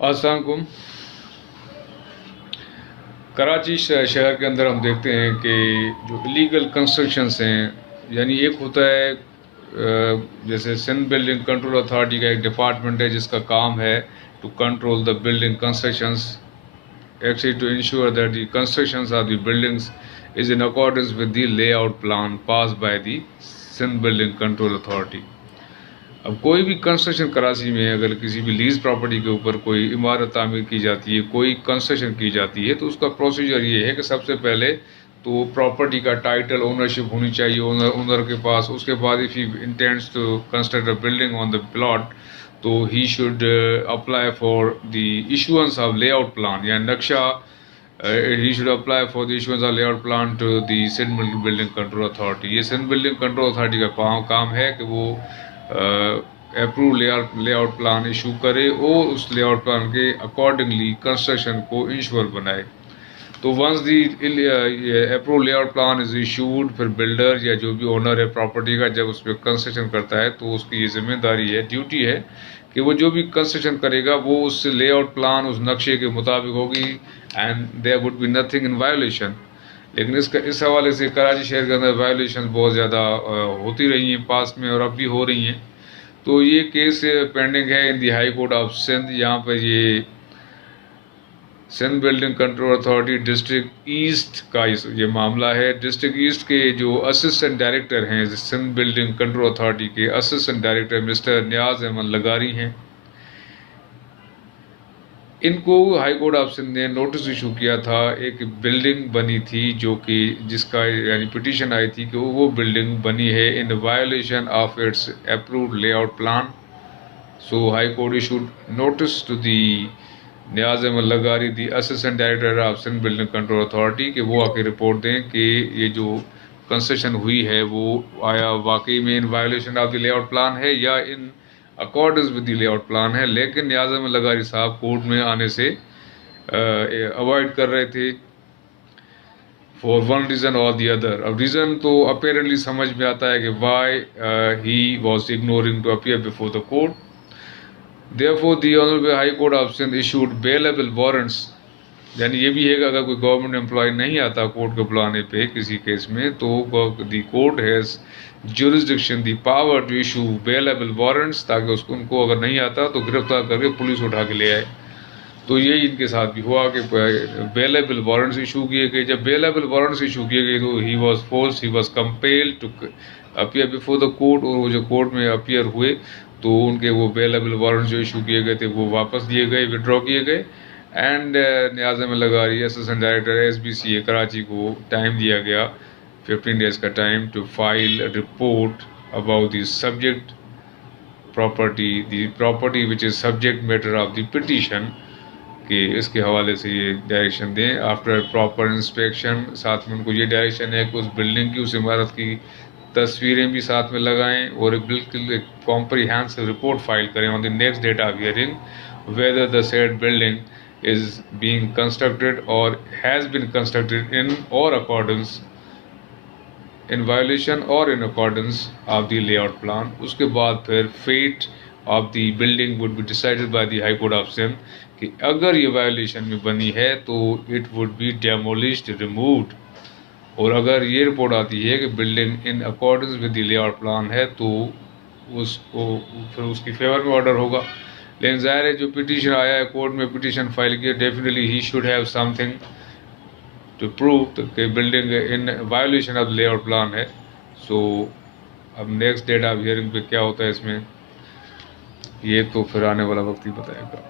अस्सलाम वालेकुम। कराची शहर के अंदर हम देखते हैं कि जो इलीगल कंस्ट्रक्शंस हैं, यानी एक होता है जैसे सिंध बिल्डिंग कंट्रोल अथॉरिटी का एक डिपार्टमेंट है जिसका काम है to control the building constructions, actually to ensure that the constructions of the buildings is in accordance with the layout plan passed by the Sindh Building Control Authority. अब कोई भी construction Karachi में अगर किसी भी लीज प्रॉपर्टी के ऊपर कोई इमारत तामीर की जाती है, कोई कंस्ट्रक्शन की जाती है, तो उसका प्रोसीजर ये है कि सबसे पहले तो प्रॉपर्टी का टाइटल ओनरशिप होनी चाहिए ओनर के पास। उसके बाद if he intends to construct a building on the plot तो he should apply for the issuance of layout plan या नक्शा। he should apply for the issuance of layout plan to the Sindh Building Control Authority. ये Sindh Building Control Authority का काम है कि वो approve layout plan issue करे और उस लेआउट प्लान के अकॉर्डिंगली कंस्ट्रक्शन को इंश्योर बनाए। तो once the approve layout plan is issued, फिर बिल्डर या जो भी ओनर है प्रॉपर्टी का जब उस पर कंस्ट्रक्शन करता है तो उसकी ये जिम्मेदारी है, ड्यूटी है कि वो जो भी कंस्ट्रक्शन करेगा वो उस लेआउट प्लान उस नक्शे के मुताबिक होगी and there would be nothing in violation. लेकिन इस हवाले से कराची शहर के अंदर वायोलेशन बहुत ज़्यादा होती रही हैं पास में और अब भी हो रही हैं। तो ये केस पेंडिंग है in the high court of Sindh. यहाँ पर ये Sindh building control authority district east का ये मामला है। डिस्ट्रिक्ट ईस्ट के जो असिस्टेंट डायरेक्टर हैं सिंध बिल्डिंग कंट्रोल अथॉरिटी के असिस्टेंट डायरेक्टर मिस्टर नियाज अहमद लगारी हैं। इनको हाई कोर्ट ऑफ सिंध ने नोटिस इशू किया था। एक बिल्डिंग बनी थी जो कि जिसका यानी पिटीशन आई थी कि वो बिल्डिंग बनी है in violation of its approved layout plan. So high court issued notice to the Niaz Ahmed Lagari the assistant director of Sindh building control Authority कि वो आके रिपोर्ट दें कि ये जो कंस्ट्रक्शन हुई है वो आया वाकई में इन violation of the layout plan है या in accordance with the layout plan है। लेकिन नियाज अहमद लगारी साहब कोर्ट में आने से अवॉइड कर रहे थे फॉर वन रीज़न और दी अदर। अब रीज़न तो अपेरेंटली समझ में आता है कि why he was ignoring to appear before the court. Therefore, the Honorable High Court of Sindh issued bailable warrants, यानी ये भी है कि अगर कोई गवर्नमेंट एम्प्लॉय नहीं आता कोर्ट को बुलाने पे किसी केस में तो the court has jurisdiction the power to issue bailable warrants, ताकि उसको उनको अगर नहीं आता तो गिरफ्तार करके पुलिस उठा के ले आए। तो यही इनके साथ भी हुआ कि bailable warrants इशू किए गए। जब bailable warrants इशू किए गए तो he was forced, he was compelled to appear before the court, और वो जो कोर्ट में अपीयर हुए तो उनके वो बेलेबल वारंट जो इशू किए गए थे वो वापस दिए गए, विड्रॉ किए गए। And Niaz Ahmed Lagari assistant director SBCA Karachi को टाइम दिया गया 15 डेज का time to file report about the subject property which is subject matter of the petition कि इसके हवाले से ये डायरेक्शन दें आफ्टर प्रॉपर इंस्पेक्शन। साथ में उनको ये डायरेक्शन है कि उस बिल्डिंग की उस इमारत की तस्वीरें भी साथ में लगाएं और बिल्कुल एक कॉम्प्रिहेंसिव रिपोर्ट फाइल करें on the next date of hearing whether the said building is being constructed और हैज़ बीन कंस्ट्रक्टेड इन और अकॉर्डेंस इन वायोलेशन और in accordance of the layout plan. उसके बाद फिर fate of the building would be decided by the high court of Sindh कि अगर ये violation में बनी है तो it would be demolished, removed, और अगर ये रिपोर्ट आती है कि building in accordance with the layout plan है तो उसको फिर उसकी फेवर में ऑर्डर होगा। लेकिन ज़ाहिर है जो पिटीशन आया है कोर्ट में पिटीशन फाइल किया, definitely he should have something to prove कि building in violation of layout plan है। सो अब नेक्स्ट डेट ऑफ हियरिंग पे क्या होता है इसमें ये तो फिर आने वाला वक्त ही बताएगा।